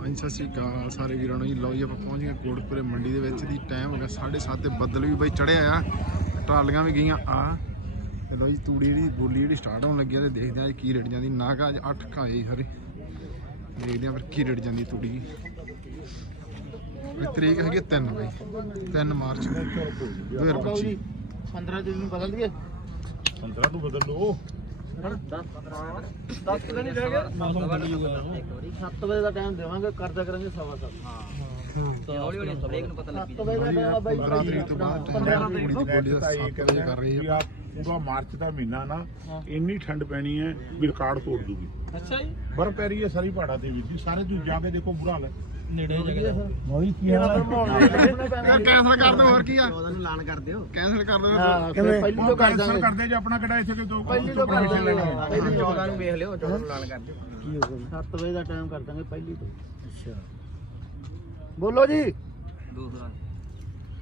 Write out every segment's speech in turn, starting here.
ਹਾਂਜੀ ਸਤਿ ਸ਼੍ਰੀ ਅਕਾਲ ਸਾਰੇ ਵੀਰਾਂ ਨੂੰ ਜੀ। ਲਓ ਜੀ ਆਪਾਂ ਪਹੁੰਚ ਗਏ ਕੋਟਪੁਰੇ ਮੰਡੀ ਦੇ ਵਿੱਚ ਦੀ ਟਾਈਮ ਹੋ ਗਿਆ 7:30 ਤੇ ਬੱਦਲ ਵੀ ਬਾਈ ਚੜਿਆ ਆ। ਟਰਾਲੀਆਂ ਵੀ ਗਈਆਂ ਆ। ਤੇ ਲਓ ਜੀ ਤੂੜੀ ਦੀ ਬੋਲੀ ਜਿਹੜੀ ਸਟਾਰਟ ਹੋਣ ਲੱਗੀ ਆ ਤੇ ਦੇਖਦੇ ਆ ਅੱਜ ਕੀ ਰੇਟ ਜਾਂਦੀ। ਨਾਗਾ ਅੱਜ 8 ਕਾਏ ਸਾਰੇ। ਦੇਖਦੇ ਆ ਫਿਰ ਕੀ ਰੇਟ ਜਾਂਦੀ ਤੂੜੀ ਤਰੀਕ ਹੈਗੀ 3 ਬਾਈ 3 ਮਾਰਚ 2025 15 ਦਿਨ ਨੂੰ ਬਦਲ ਦਈਏ। 15 ਤੂੰ ਬਦਲ ਲੋ 10 ਕਿਲੋ ਨਹੀਂ ਰਹਿ ਗਿਆ 7 ਵਜੇ ਦਾ ਟਾਈਮ ਦੇਵਾਂਗੇ ਕਰਦਾ ਕਰਾਂਗੇ ਸਵਾ ਸੱਤ ਹਾਂ ਹੌਲੀ ਹੌਲੀ ਬ੍ਰੇਕ ਨੂੰ ਪਤਾ ਲੱਗੀ 7 ਵਜੇ ਦਾ ਟਾਈਮ ਬਾਈ 15 ਤਰੀਕ ਤੋਂ ਬਾਅਦ ਟਾਈਮ 15 ਤਰੀਕ ਤੋਂ ਬੋਲੀ ਦਾ 7 ਵਜੇ ਕਰ ਰਹੀ ਪੂਰਾ ਮਾਰਚ ਦਾ ਮਹੀਨਾ ਨਾ ਇੰਨੀ ਠੰਡ ਪੈਣੀ ਹੈ ਵੀ ਰਿਕਾਰਡ ਤੋੜ ਦੂਗੀ ਅੱਛਾ ਜੀ। ਬਰਫ਼ ਪੈ ਰਹੀ ਹੈ ਸਾਰੀ ਪਹਾੜਾਂ ਦੇ ਵਿੱਚ ਜੀ ਸਾਰੇ ਤੁਸੀਂ ਜਾ ਕੇ ਦੇਖੋ ਬੁਰਾ ਹਾਲ ਹੈ। ਨੇੜੇ ਜਗ੍ਹਾ ਮੋਈ ਕੀ ਕੈਂਸਲ ਕਰ ਦਿਓ ਹੋਰ ਕੀ ਆ? 14 ਨੂੰ ਐਲਾਨ ਕਰ ਦਿਓ। ਕੈਂਸਲ ਕਰ ਦਿਓ। ਹਾਂ ਪਹਿਲੀ ਤੋਂ ਕਰ ਦਾਂਗੇ ਕਰਦੇ ਜੇ ਆਪਣਾ ਕਿਹੜਾ ਇੱਥੇ ਕੋਈ ਪਹਿਲੀ ਤੋਂ ਕਰ ਦਾਂਗੇ ਪਹਿਲੀ ਤੋਂ 14 ਨੂੰ ਵੇਖ ਲਿਓ 14 ਨੂੰ ਐਲਾਨ ਕਰ ਦਿਓ। ਕੀ ਹੋ ਗਿਆ? 7 ਵਜੇ ਦਾ ਟਾਈਮ ਕਰ ਦਾਂਗੇ ਪਹਿਲੀ ਤੋਂ। ਅੱਛਾ। ਬੋਲੋ ਜੀ। ਦੂਸਰਾ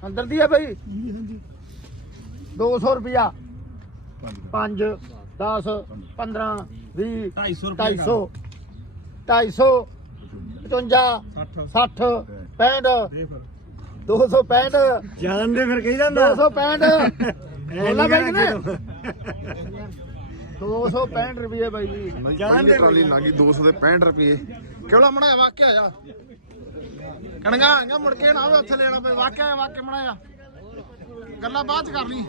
ਅੰਦਰ ਦੀ ਹੈ ਭਾਈ 200 ਰੁਪਿਆ 5 10 15 20 250 250 55 60 65 265 ਜਾਣ ਦੇ ਫਿਰ ਕਹੀ ਜਾਂਦਾ। 265 ਬੋਲਾ ਭਾਈ ਨੇ। 265 ਰੁਪਏ ਭਾਈ ਜੀ। ਜਾਨ ਦੇ ਟਰਾਲੀ ਲੱਗੀ 200 ਦੇ 65 ਰੁਪਏ ਕਿਹੜਾ ਮੜਾਇਆ ਵਾਕਿਆ ਆ ਕਣਗਾ ਆਂਗਾ ਮੁੜ ਕੇ ਨਾ ਉੱਥੇ ਲੈਣਾ ਪਏ। ਵਾਕਿਆ ਆ ਵਾਕਿਆ ਮੜਾਇਆ। ਗੱਲਾਂ ਬਾਅਦ ਚ ਕਰ ਲਈ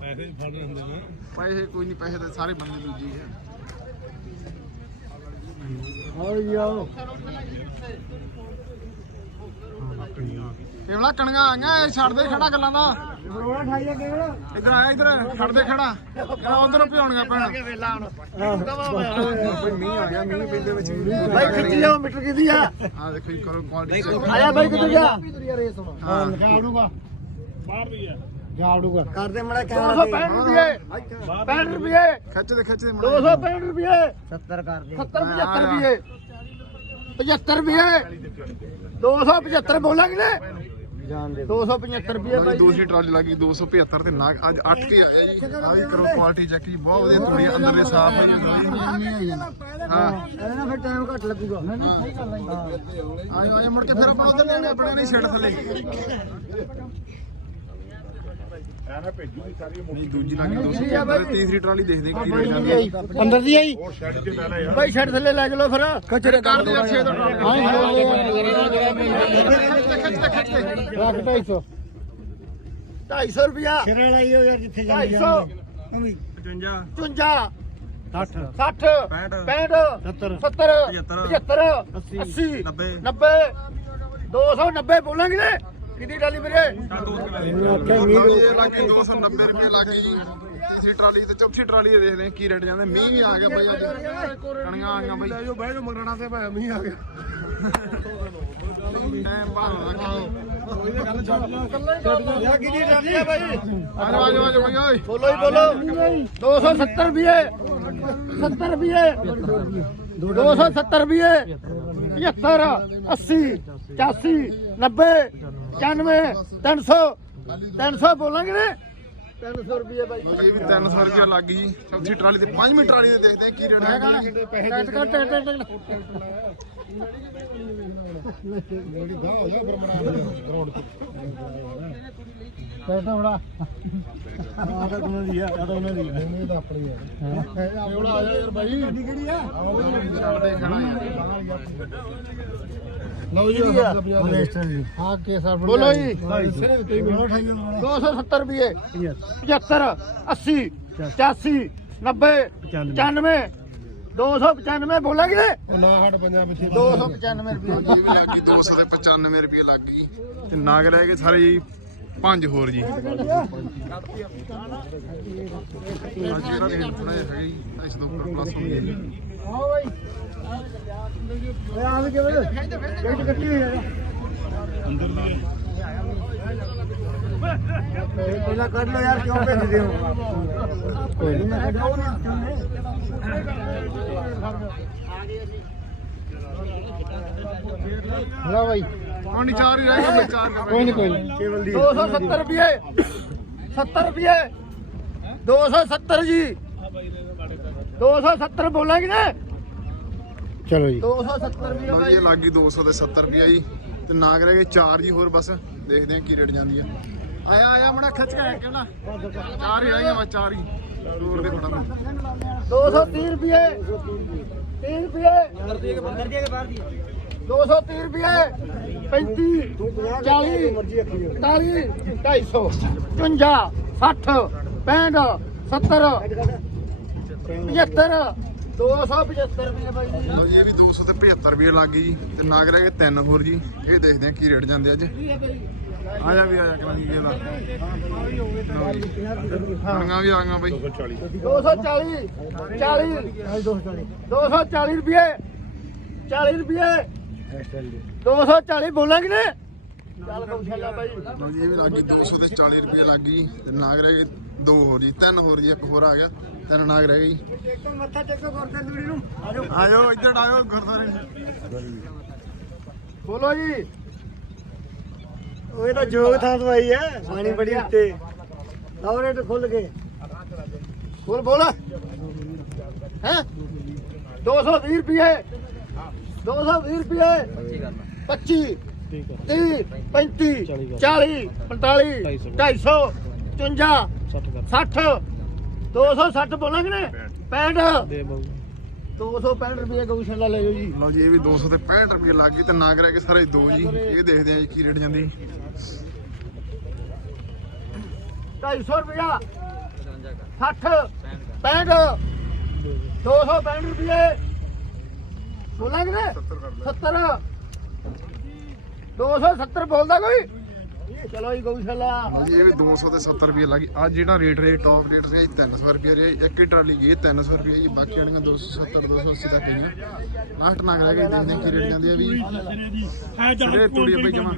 ਪੈਸੇ ਫੜ ਹੁੰਦੇ ਨੇ। ਪੈਸੇ ਕੋਈ ਨਹੀਂ ਪੈਸੇ ਤਾਂ ਸਾਰੇ ਬੰਦੇ ਦੂਜੀ ਹੈ। ਹੋਰ ਯੋ ਕੇਵਲਾ ਕਣਗਾ ਆਂਗਾ ਇਹ ਛੱਡ ਦੇ ਖੜਾ ਗੱਲਾਂ ਦਾ। ਬਰੋਣਾ ਖਾਈਏ ਕਿਹੜਾ ਇਧਰ ਆਇਆ ਇਧਰ ਛੱਡ ਦੇ ਖੜਾ। ਕਹਿੰਦਾ ਉਧਰ ਭਿਉਣੀਆਂ ਪੈਣਾ। ਵੇਲਾ ਹੁਣ। ਕੋਈ ਮੀਂਹ ਆ ਗਿਆ ਮੀਂਹ ਪੈਂਦੇ ਵਿੱਚ ਭਾਈ ਖਿੱਚੀ ਜਾਓ ਮੀਟਰ ਕਿਦੀ ਆ ਆ ਦੇਖੋ ਜੀ ਕਰੋ ਕੁਆਲਿਟੀ ਆਇਆ ਭਾਈ ਕਿੱਥੇ ਗਿਆ? ਹਾਂ। ਜਾਵੜੂਗਾ ਬਾਹਰ ਵੀ ਹੈ ਜਾਵੜੂਗਾ ਕਰਦੇ ਮੜਾ 265 ਰੁਪਏ। 65 ਰੁਪਏ। ਖਿੱਚ ਦੇ ਖਿੱਚ ਦੇ 265 ਰੁਪਏ। 70 ਕਰਦੇ 70 75 ਰੁਪਏ। 75 ਰੁਪਏ। 275 ਬੋਲਾਂਗੇ ਨੇ ਜਾਣ ਦੇ। 275 ਰੁਪਏ ਭਾਈ ਭਾਈ ਦੂਸਰੀ ਟਰਾਲੀ ਲੱਗੀ 275 ਤੇ ਨਾਗ। ਅੱਜ 8 ਕੇ ਆਇਆ ਜੀ। ਆ ਵੀ ਕਰੋ ਕੁਆਲਿਟੀ ਚੈੱਕ ਜੀ ਬਹੁਤ ਵਧੀਆ ਤੁੜੀ ਅੰਦਰ ਦੇ ਸਾਫ਼ ਹੈ। ਹਾਂ। ਇਹਦੇ ਨਾਲ ਫਿਰ ਟਾਈਮ ਘੱਟ ਲੱਗੂਗਾ। ਆਜੋ ਆਜੋ ਮੁੜ ਕੇ ਫਿਰ ਆਪਾਂ ਉਧਰ ਲੈਣੇ ਆਪਣੇ ਨਹੀਂ ਛੱਡ ਥੱਲੇ। ਐ ਨਾ ਭੇਜੂਗੀ ਸਾਰੀ ਨਹੀਂ ਦੂਜੀ ਲੱਗੀ 275 ਤੀਸਰੀ ਟਰਾਲੀ ਦੇਖਦੇ ਕੀ ਰੇਟ ਜਾਂਦੀ ਹੈ। ਅੰਦਰ ਦੀ ਆਈ ਹੋਰ ਸ਼ੈਡ 'ਚ ਲੈ ਲੈ ਯਾਰ। ਭਾਈ ਛੱਡ ਥੱਲੇ ਲੈ ਚਲੋ ਫਿਰ। ਕਚਰੇ ਕਰ ਦੇ ਅੱਛੇ ਤੋਂ ਰੱਖ 250 250 ਰੁਪਿਆ ਸਿਰੇ ਲਾਈਓ ਯਾਰ ਜਿੱਥੇ 250 55 55 60 60 65 70 70 75 80 80 90 90 290 ਬੋਲਾਂਗੇ ਨੇ ਕਿਹਦੀ ਡਾਲੀ ਵੀਰੇ? ਲੱਗੀ 290 ਰੁਪਏ ਲੱਗ ਤੀਸਰੀ ਟਰਾਲੀ ਤੇ ਚੌਥੀ ਟਰਾਲੀ ਦੇ ਦੇਖਦੇ ਹਾਂ ਕੀ ਰੇਟ ਜਾਂਦੇ। ਮੀਂਹ ਵੀ ਆ ਗਿਆ ਬਾਈ ਅੱਜ। ਕਣੀਆਂ ਆ ਗਈਆਂ ਬਾਈ। ਜੋ ਬਹਿ ਜੋ ਮੰਗਣਾ ਤੇ ਭਾਈ ਮੀਂਹ ਆ ਗਿਆ। ਟਾਈਮ ਬਾਹਰ ਖਾਓ ਯਾ ਕਿਹਦੀ ਡਾਲੀ ਹੈ ਭਾਈ ਆਜੋ ਆਜੋ ਆਜੋ ਬਾਈ ਓਏ। ਬੋਲੋ ਹੀ ਬੋਲੋ। 270 ਰੁਪਏ। 70 ਰੁਪਏ। 270 ਰੁਪਏ। 75 80 85 90 95 300 300 ਬੋਲਾਂਗੇ ਨੇ? 300 ਰੁਪਏ ਭਾਈ ਇਹ ਵੀ 300 ਰੁਪਏ ਲੱਗ ਗਈ ਜੀ। ਚੌਥੀ ਟਰਾਲੀ ਤੇ ਪੰਜਵੀਂ ਟਰਾਲੀ ਦੇ ਦੇਖਦੇ ਹਾਂ ਕੀ ਰੇਟ ਹੈ। ਟਿਕਟ ਕਰ ਟਿਕਟ ਟਿਕਟ ਟਿਕਟ। ਬੜਾ ਆਦਾ ਕੋਲ ਦੀ ਆ ਆਦਾ ਉਹਨਾਂ ਦੀ ਇਹ ਤਾਂ ਆਪਣੀ ਆ ਬੜਾ ਆ ਜਾ ਯਾਰ ਭਾਈ ਗੱਡੀ ਕਿਹੜੀ ਆ? ਛੱਡਦੇ ਖੜਾ ਯਾਰ। ਲਓ ਜੀ ਮਲੇਸਟਰ ਦੀ। ਹਾਂ ਕੇ ਸਰ ਬੋਲੋ ਜੀ। 270 ਰੁਪਏ। 75 80 85 90 95 295 ਬੋਲਾਂਗੇ ਨਾ ਹਟ ਪੰਜਾਂ ਪਿੱਛੇ। 295 ਰੁਪਏ। ਇਹ ਵੀ ਲੱਗ ਗਈ 295 ਰੁਪਏ ਲੱਗ ਗਈ। ਤੇ ਨਾਗ ਰਹਿ ਗਏ ਸਾਰੇ ਜੀ ਪੰਜ ਹੋਰ ਜੀ। ਅੱਜ ਜਿਹੜਾ ਰੇਟ ਥੋੜਾ ਜਿਹਾ ਹੈਗਾ ਜੀ ਇਸ ਉੱਪਰ ਪਲੱਸ ਹੋ ਗਿਆ ਆਓ ਭਾਈ ਆ ਵੀ ਕਿਵੇਂ ਗੱਡੀ ਕੱਟੀ ਹੋਈ ਆ ਪਹਿਲਾਂ ਕੱਢ ਲਓ ਯਾਰ ਕਿਉਂ ਭੇਜਦੇ ਹੋ ਕੋਈ ਨਹੀਂ ਮੈਂ ਕੱਢਾਉਣਾ ਲਓ ਭਾਈ ਹੁਣ ਨਹੀਂ ਚਾਰ ਹੀ ਰਹਿ ਗਏ ਚਾਰ ਕੋਈ ਨਹੀਂ ਕੋਈ ਨਹੀਂ ਕੇਵਲ ਦੀ। 270 ਰੁਪਏ। 70 ਰੁਪਏ। 270 ਜੀ। 270 ਬੋਲਾਂਗੇ ਨਾ? ਚਲੋ ਜੀ। 270 ਰੁਪਏ ਜੀ ਇਹ ਲੱਗ ਗਈ 200 ਤੇ 70 ਰੁਪਏ ਜੀ। ਤੇ ਨਾਗ ਰਹਿ ਗਏ ਚਾਰ ਜੀ ਹੋਰ ਬਸ। ਦੇਖਦੇ ਆ ਕੀ ਰੇਟ ਜਾਂਦੀ ਆ। ਆਇਆ ਆਇਆ ਮਣਾ ਖਿੱਚ ਕੇ ਕਿਹੜਾ ਚਾਰ ਹੀ ਆਈਆਂ ਬਸ ਚਾਰ ਹੀ। ਦੂਰ ਦੇ ਫੜਾ 230 ਰੁਪਏ। 30 ਰੁਪਏ। 230 ਰੁਪਏ। 35 40 40 250 55 60 65 70 75 275 ਰੁਪਏ ਬਾਈ ਜੀ। ਲਓ ਜੀ ਇਹ ਵੀ 200 ਤੇ 75 ਰੁਪਏ ਲੱਗ ਗਈ ਜੀ। ਤੇ ਨਾਗ ਰਹਿ ਗਏ ਤਿੰਨ ਹੋਰ ਜੀ। ਇਹ ਦੇਖਦੇ ਆ ਕੀ ਰੇਟ ਜਾਂਦੇ ਅੱਜ। ਆਇਆ ਵੀ ਆਇਆ ਕਰਾਂ ਜੀ ਇਹਦਾ ਖਾਣੀਆਂ ਵੀ ਆ ਗਈਆਂ ਬਾਈ। 240 240 40 240 ਰੁਪਏ 40 ਰੁਪਏ। 240 ਬੋਲਾਂਗੇ ਨੇ। ਚੱਲ ਗੌਸ਼ਾਲਾ ਬਾਈ ਲਓ ਜੀ ਇਹ ਵੀ ਲੱਗ ਗਈ 200 ਤੇ 40 ਰੁਪਏ ਲੱਗ ਗਈ ਤੇ ਨਾਗ ਰਹਿ ਗਏ ਦੋ ਹੋਰ ਜੀ ਤਿੰਨ ਹੋਰ ਜੀ ਇੱਕ ਹੋਰ ਆ ਗਿਆ ਤਿੰਨ ਨਾਗ ਰਹਿ ਗਏ ਜੀ। ਮੱਥਾ ਟੇਕੋ ਗੁਰਦੇ ਲੂੜੀ ਨੂੰ। ਆਜੋ। ਆਇਓ ਇੱਧਰ ਆਇਓ ਗੁਰਦਾਰੇ ਬੋਲੋ ਜੀ। ਉਹ ਇਹ ਤਾਂ ਜੋਗ ਥਾਂ ਦਵਾਈ ਹੈ। ਪਾਣੀ ਬੜੀ ਉੱਤੇ। ਲਾਓ ਰੇਟ ਖੁੱਲ ਕੇ ਬੋਲ ਬੋਲ। ਹੈ? 220 ਰੁਪਏ। 220 ਰੁਪਏ। 25 30 35 40 45 250 55 60 260 ਬੋਲਾਂਗੇ ਨੇ 65 265 ਰੁਪਏ ਗਊਸ਼ਾਲਾ ਲੈ ਜਾਓ ਜੀ। ਲਓ ਜੀ ਇਹ ਵੀ 200 ਤੇ 65 ਰੁਪਏ ਲੱਗ ਗਈ ਤੇ ਨਾਗ ਰਹਿ ਗਏ ਸਾਰੇ ਦੋ ਜੀ। ਇਹ ਦੇਖਦੇ ਆ ਜੀ ਕੀ ਰੇਟ ਜਾਂਦੀ 250 ਰੁਪਇਆ। 60 65 265 ਰੁਪਏ। ਬੋਲਾਂਗੇ ਨੇ 70 270 ਬੋਲਦਾ ਕੋਈ? ਚਲੋ ਜੀ ਗਊਸ਼ਾਲਾ। ਲਓ ਜੀ ਇਹ ਵੀ 200 ਤੇ 70 ਰੁਪਏ ਲੱਗ ਗਈ। ਅੱਜ ਜਿਹੜਾ ਰੇਟ ਰੇ ਟੌਪ ਰੇਟ ਰੇ 300 ਰੁਪਏ ਰੇ ਇੱਕ ਹੀ ਟਰਾਲੀ ਗਈ 300 ਰੁਪਏ ਜੀ। ਬਾਕੀ ਆਣੀਆਂ 270 280 ਤੱਕ ਗਈਆਂ। ਲਾਸਟ ਨਾਗ ਰਹਿ ਗਏ ਦੇਖਦੇ ਆ ਕੀ ਰੇਟ ਜਾਂਦੀ ਆ ਵੀ। ਹੈ ਜਿਹੜੇ ਤੂੜੀ ਬਈ ਜਮਾ।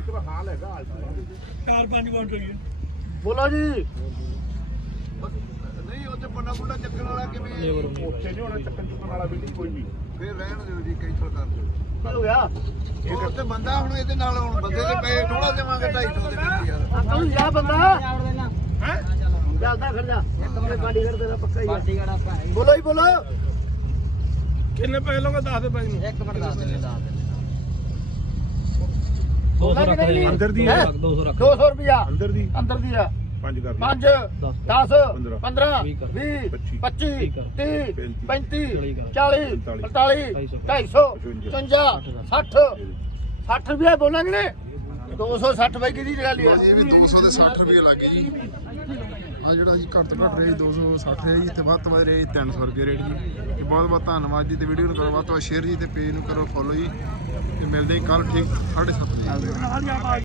ਚਾਰ ਪੰਜ ਕੁਇੰਟਲ ਹੀ ਬੋਲੋ ਜੀ। ਨਹੀਂ ਉੱਥੇ ਪੰਨਾ ਪੁੰਡਾ ਚੱਕਣ ਵਾਲਾ ਕਿਵੇਂ? ਉੱਥੇ ਨਹੀਂ ਹੋਣਾ ਚੱਕਣ ਚੁੱਕਣ ਵਾਲਾ ਵੀ ਨਹੀਂ ਕੋਈ ਵੀ। ਫੇਰ ਰਹਿਣ ਦਿਓ ਜੀ ਕੈਂਸਲ ਕਰ ਦਿਓ। ਕੀ ਹੋ ਗਿਆ। ਉਹ ਉੱਥੇ ਬੰਦਾ ਹੁਣ ਇਹਦੇ ਨਾਲ ਹੁਣ ਬੰਦੇ ਦੇ ਪੈਸੇ ਥੋੜਾ ਦੇਵਾਂਗੇ 250 ਦੇ ਵਿੱਚ ਯਾਰ। ਅੰਕਲ ਜਾ ਬੰਦਾ? ਹੈ? ਚੱਲਦਾ ਖੜ ਜਾ। ਇੱਕ ਮੇਰੇ ਬਾਡੀ ਖੜ ਤੇਰਾ ਪੱਕਾ ਹੀ ਬੋਲੋ ਜੀ ਬੋਲੋ। ਕਿੰਨੇ ਪੈਸੇ ਲਓਗੇ? ਦੱਸ ਦੇ ਭਾਈ ਨੂੰ ਇੱਕ ਮਿੰਟ ਦੱਸ ਦੇ ਦੱਸ ਦੇ 200 ਰੱਖ ਦੇ ਅੰਦਰ ਦੀ 200 ਰੱਖ 200 ਰੁਪਿਆ ਅੰਦਰ ਦੀ। ਅੰਦਰ ਦੀ ਆ। ਪੰਜ ਕਰ 5 10 15 20 ਪੱਚੀ, 25 30 35 ਚਾਲੀ, 40 45 250 55 60 60 ਰੁਪਏ ਬੋਲਾਂਗੇ ਨੇ? 260 ਬਾਈ ਕਿਹਦੀ ਜਗ੍ਹਾ ਲਿਆ ਇਹ ਵੀ 200 ਤੇ 60 ਰੁਪਏ ਲੱਗ ਗਈ ਜੀ। ਆ ਜਿਹੜਾ ਜੀ ਘੱਟ ਤੋਂ ਘੱਟ ਰੇਟ 260 ਹੈ ਜੀ ਤੇ ਵੱਧ ਤੋਂ ਵੱਧ ਰੇਟ 300 ਰੁਪਏ ਰੇਟ ਜੀ। ਤੇ ਬਹੁਤ ਬਹੁਤ ਧੰਨਵਾਦ ਜੀ ਤੇ ਵੀਡੀਓ ਨੂੰ ਕਰੋ ਵੱਧ ਤੋਂ ਵੱਧ ਸ਼ੇਅਰ ਜੀ ਤੇ ਪੇਜ ਨੂੰ ਕਰੋ ਫੋਲੋ ਜੀ। ਤੇ ਮਿਲਦੇ ਹਾਂ ਕੱਲ ਠੀਕ 7:30 ਵਜੇ।